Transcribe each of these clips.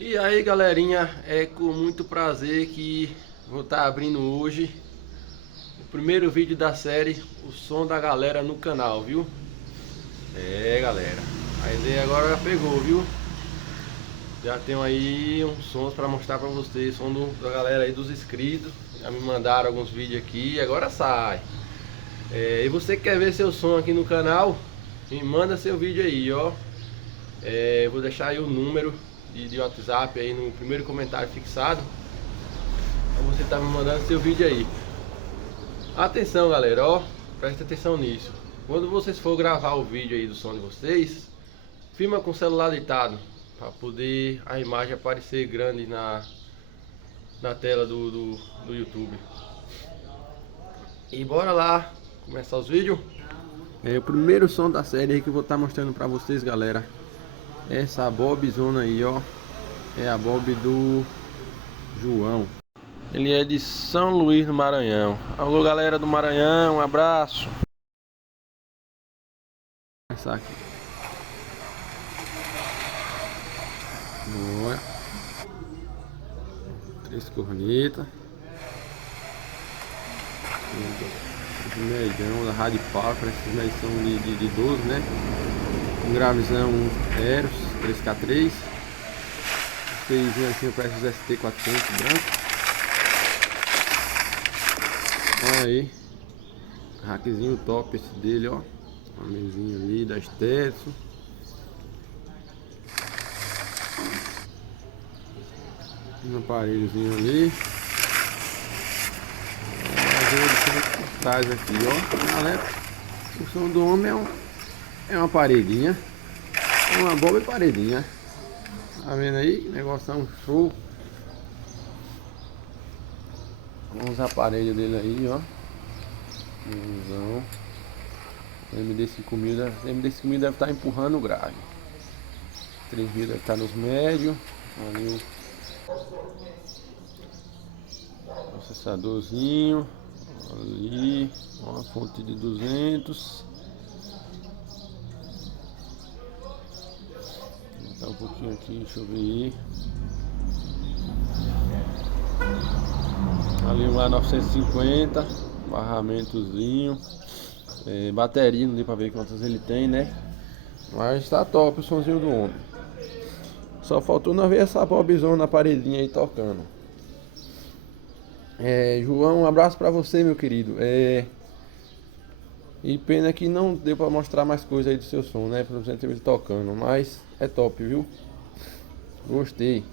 E aí galerinha, é com muito prazer que vou estar abrindo hoje o primeiro vídeo da série O Som da Galera no canal, viu? Galera, a ideia agora já pegou, viu? Já tenho aí uns sons para mostrar para vocês, da galera aí dos inscritos. Já me mandaram alguns vídeos aqui, agora sai. E você que quer ver seu som aqui no canal, me manda seu vídeo aí, ó. Eu vou deixar aí o número de WhatsApp aí no primeiro comentário fixado. Então você tá me mandando seu vídeo aí. Atenção galera, ó, presta atenção nisso. Quando vocês for gravar o vídeo aí do som de vocês, filma com o celular deitado, para poder a imagem aparecer grande na tela do YouTube. E bora lá começar os vídeos. O primeiro som da série aí que eu vou estar mostrando para vocês, galera. Essa Bobzona aí, ó, é a Bob do João. Ele é de São Luís do Maranhão. Alô galera do Maranhão, um abraço. Essa aqui. Boa. 3 cornetas. Medão da Rádio Power, para esses medição de 12, né? Um gravizão Eros 3K3. Feizinho assim para esses ST400 branco. Olha aí, rackzinho top esse dele, ó. Uma mesinha ali da Stetson. Um aparelhozinho ali. Traz aqui, ó. Galera, o som do homem é uma paredinha. É uma boba e paredinha. Tá vendo aí? Negócio é um show. Os aparelhos dele aí, ó. MD5000 deve estar empurrando o grave. 3000 deve estar nos médios. Ali o processadorzinho. Ali uma fonte de 200. Vou botar um pouquinho aqui, deixa eu ver aí. Ali um A950, barramentozinho, bateria, não deu pra ver quantas ele tem, né? Mas tá top o somzinho do homem. Só faltou nós ver essa Bobzona na paredinha aí tocando. João, um abraço pra você, meu querido. E pena que não deu pra mostrar mais coisa aí do seu som, né? Pra você ter ele tocando, mas é top, viu? Gostei.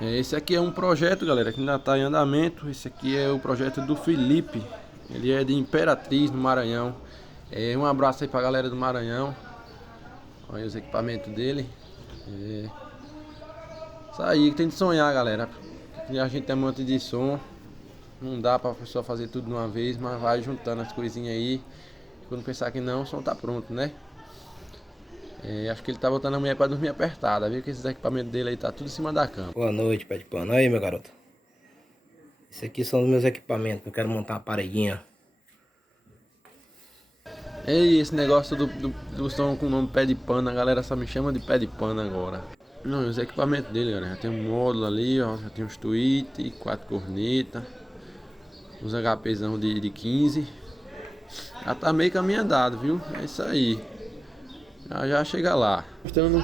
Esse aqui é um projeto, galera, que ainda está em andamento. Esse aqui é o projeto do Felipe. Ele é de Imperatriz, no Maranhão. Um abraço aí pra galera do Maranhão. Olha os equipamentos dele. Isso aí que tem de sonhar, galera. A gente é amante de som. Não dá pra pessoa fazer tudo de uma vez, mas vai juntando as coisinhas aí. Quando pensar que não, o som tá pronto, né? Acho que ele tá botando a mulher pra dormir apertada, viu? Que esses equipamentos dele aí tá tudo em cima da cama. Boa noite, pé de pano. Aí, meu garoto. Esse aqui são os meus equipamentos que eu quero montar uma paredinha. Esse negócio do som com o nome pé de pano, a galera só me chama de pé de pano agora. Não, os equipamentos dele, galera. Já tem um módulo ali, ó. Já tem uns tweet, 4 cornetas. Uns HPzão de 15. Já tá meio caminho andado, viu? É isso aí. Já chega lá. Mostrando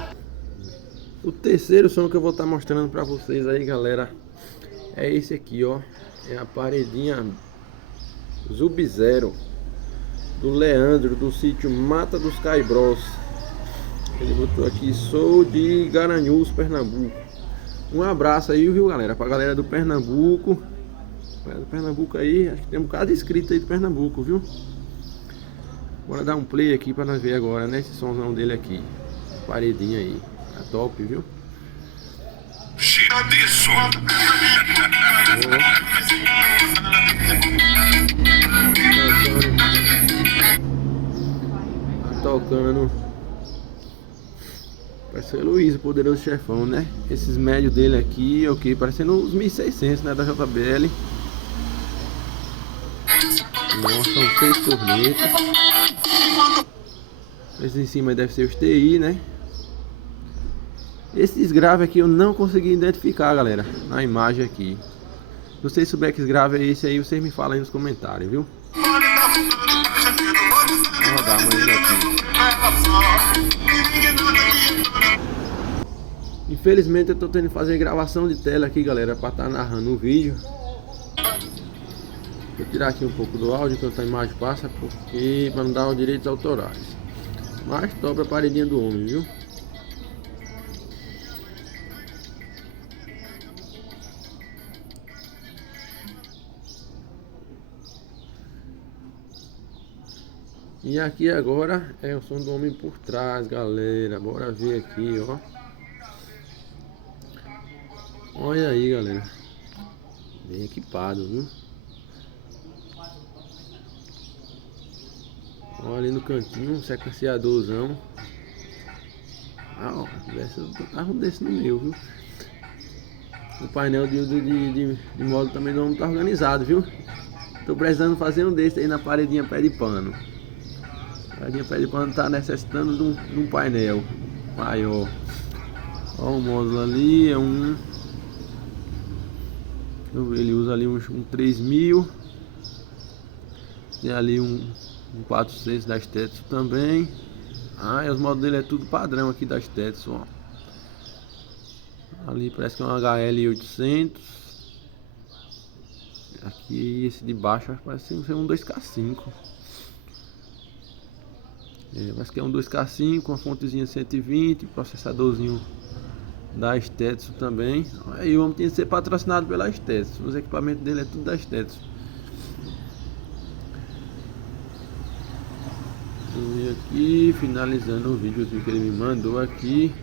o terceiro som que eu vou estar mostrando pra vocês aí, galera. É esse aqui, ó. É a paredinha Sub-Zero do Leandro, do sítio Mata dos Caibros. Ele botou aqui: sou de Garanhuns, Pernambuco. Um abraço aí, viu, galera? Pra galera do Pernambuco. Do Pernambuco aí, acho que tem um bocado de inscrito aí do Pernambuco, viu? Bora dar um play aqui pra nós ver agora, né? Esse somzão dele aqui. Paredinha aí. Tá top, viu? Cheira de som. Tá tocando. Parece o Luiz, o poderoso chefão, né? Esses médios dele aqui, ok, parecendo os 1600, né? Da JBL. Não, são 6 cornetas. Esse em cima deve ser os TI, né? Esses graves aqui eu não consegui identificar, galera, na imagem aqui. Se vocês souberem que esse grave é esse aí, vocês me falam aí nos comentários, viu? Vou rodar mais aqui. Infelizmente eu tô tendo que fazer gravação de tela aqui, galera, para estar narrando o vídeo. Vou tirar aqui um pouco do áudio enquanto a imagem passa, porque para não dar os direitos autorais. Mas dobra a paredinha do homem, viu? E aqui agora é o som do homem por trás, galera. Bora ver aqui, ó. Olha aí, galera. Bem equipado, viu? Olha ali no cantinho, um sequenciadorzão. Ah, ó, tava um desse no meu, viu? O painel de modo também não tá organizado, viu? Tô precisando fazer um desse aí na paredinha pé de pano. A paredinha pé de pano tá necessitando de um painel maior. Ó, o módulo ali é um... Ele usa ali um 3000. Tem ali um 400 da Stetson também. Ah, e os módulos dele é tudo padrão aqui da Stetson, ó. Ali parece que é um HL 800. Aqui esse de baixo acho que parece ser um 2K5. Parece que é um 2K5, uma fontezinha 120, processadorzinho da Stetson também. Aí o homem tem que ser patrocinado pela Stetson. Os equipamentos dele é tudo da Stetson. E aqui, finalizando o vídeo que ele me mandou aqui.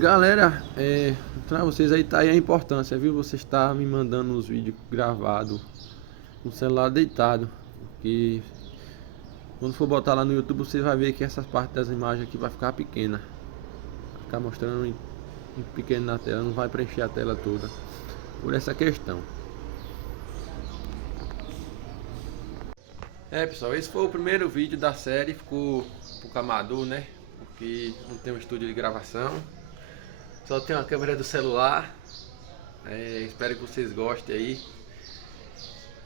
Galera, para vocês aí tá aí a importância, viu? Você está me mandando os vídeos gravados com o celular deitado. Porque quando for botar lá no YouTube, você vai ver que essas partes das imagens aqui vai ficar pequena. Vai ficar mostrando em pequeno na tela, não vai preencher a tela toda. Por essa questão. Pessoal, esse foi o primeiro vídeo da série. Ficou um pouco amador, né? Porque não tem um estúdio de gravação. Só tem uma câmera do celular. Espero que vocês gostem aí.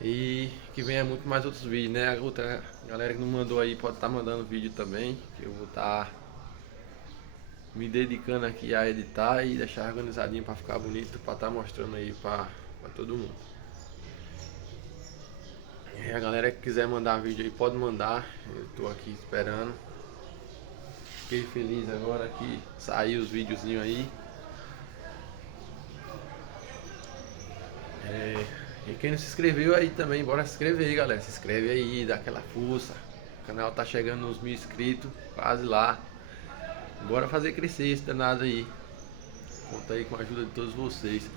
E que venha muito mais outros vídeos, né? A outra galera que não mandou aí pode estar mandando vídeo também. Que eu vou estar me dedicando aqui a editar e deixar organizadinho para ficar bonito, para estar mostrando aí para todo mundo. E a galera que quiser mandar vídeo aí pode mandar. Eu tô aqui esperando. Fiquei feliz agora que saiu os videozinhos aí. E quem não se inscreveu aí também, bora se inscrever aí, galera. Se inscreve aí, dá aquela força. O canal tá chegando nos 1000 inscritos, quase lá. Bora fazer crescer esse danado aí. Conta aí com a ajuda de todos vocês.